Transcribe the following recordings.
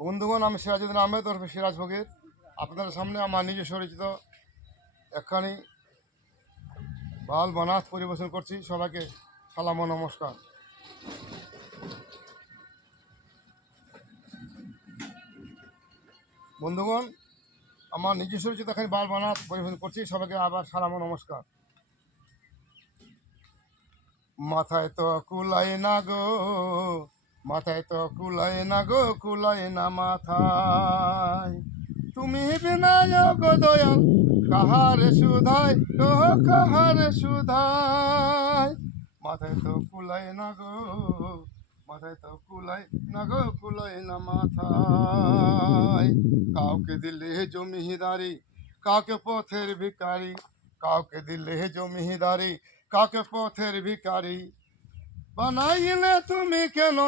বন্ধুগণ, আমি সিরাজউদ্দিন আহমেদ ওরফে সিরাজ ফকির আপনাদের সামনে আমার নিজস্ব রচিত একখানি বাল বানাত পরিবেশন করছি। সবাইকে সালাম ও নমস্কার। বন্ধুগণ, আমার নিজস্ব রচিত একখানি বাল বানাত পরিবেশন করছি। সবাইকে আবার সালাম ও নমস্কার। মাথায় তো কুলাই না গো, মাথায় তো কুলাই না গো, কুলাই না মাথায়। তুমি বিনায়ক দয়াল কাহারে সুধাই গো, কাহারে সুধাই। মাথায় তো কুলাই না গো, মাথায় তো কুলাই না গো, কুলাই না মাথায়। কাউকে দিলে জমিদারি, কাউকে পথের ভিখারি, কাউকে দিলে জমিদারি, কাউকে পথের ভিখারি। বানাইলে তুমি কেন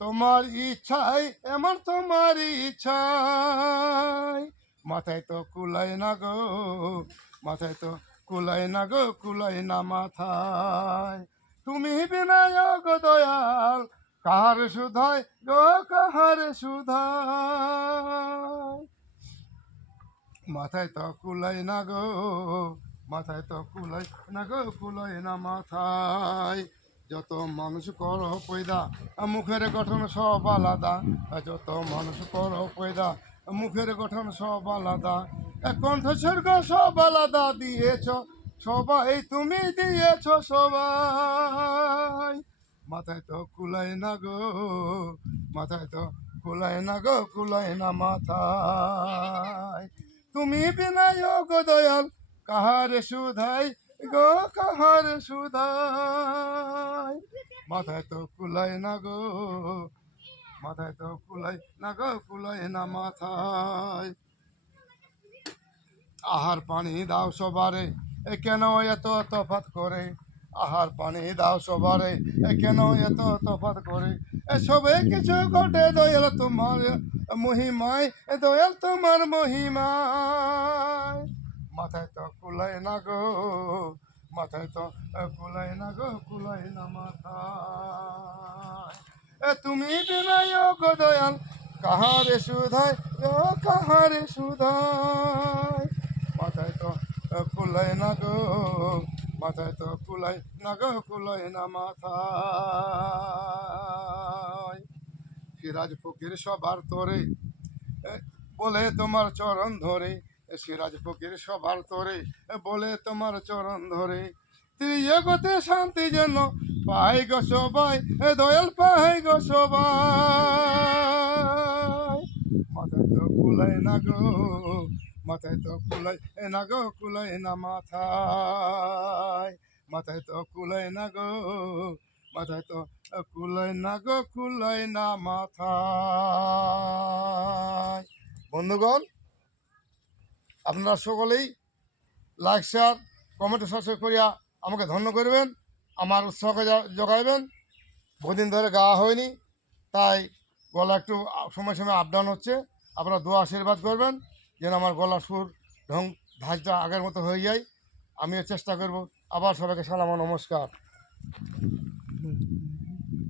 তোমার ইচ্ছাই, এমন তোমার ইচ্ছাই। মাথায় তো কুলাই না গো, মাথায় তো কুলাই না গো, কুলাই না মাথায়। তুমি বিনায়ক দয়াল কাহার সুধাই গো, কাহার সুধাই। মাথায় তো কুলাই না গো, মাথায় তো কুলাই না গো, কুলাই না মাথায়। যত মানুষ করো পয়দা মুখের গঠন সব আলাদা, যত মানুষ করো পয়দা মুখের গঠন সব আলাদা। কণ্ঠস্বর্গ সব আলাদা দিয়েছ সবাই, তুমি দিয়েছ সবাই। মাথায় তো কুলাই না গো, মাথায় তো কুলাই না গো, কুলাই না মাথায়। তুমি বিনায়ক দয়াল কাহারে সুধাই গো, কাহারে সুধাই। মাথায় তো কুলাই না গো, মাথায় তো কুলাই না গো, কুলাই না মাথায়। আহার পানি দাও সবারে, কেন এত তফাৎ করে? আহার পানি দাও সবারে, কেন এত তফাৎ করে? সবে কিছু ঘটে দয়াল তোমার মহিমায়, দয়াল তোমার মহিমায়। মাথায় তো কুলাই না গো, মাথায় তো কুলাই না গো, কুলাই না মাথায়। তুমি বিনায়ক দয়াল কাহারে সুধাই গো, কাহারে সুধাই। মাথায় তো কুলাই না গো, মাথায় তো কুলাই না গো, কুলাই না মাথায়। সিরাজ ফকির সবার তোরে বলে তোমার চরণ ধরে, সিরাজ ফকির সবার তোরে বলে তোমার চরণ ধরে। ত্রিজগতে শান্তি যেন পাই গো সবাই, দয়াল পাই গো সবাই। মাথায় তো কুলাই না গো, মাথায় তো কুলাই না গো, কুলাই না মাথায়। মাথায় তো কুলাই না গো, মাথায় তো কুলাই না গো, কুলাই না মাথায়। বন্ধুগণ, আপনারা সকলেই লাইক শেয়ার কমেন্ট সাবস্ক্রাইব করিয়া আমাকে ধন্য করবেন, আমার উৎসাহকে জোগাইবেন। বহুদিন ধরে গাওয়া হয়নি, তাই গলা একটু সময় সময় আপ ডাউন হচ্ছে। আপনারা দোয়া আশীর্বাদ করবেন যেন আমার গলার সুর ঢং ধাঁচটা আগের মতো হয়ে যায়। আমিও চেষ্টা করব। আবার সবাইকে সালাম ও নমস্কার।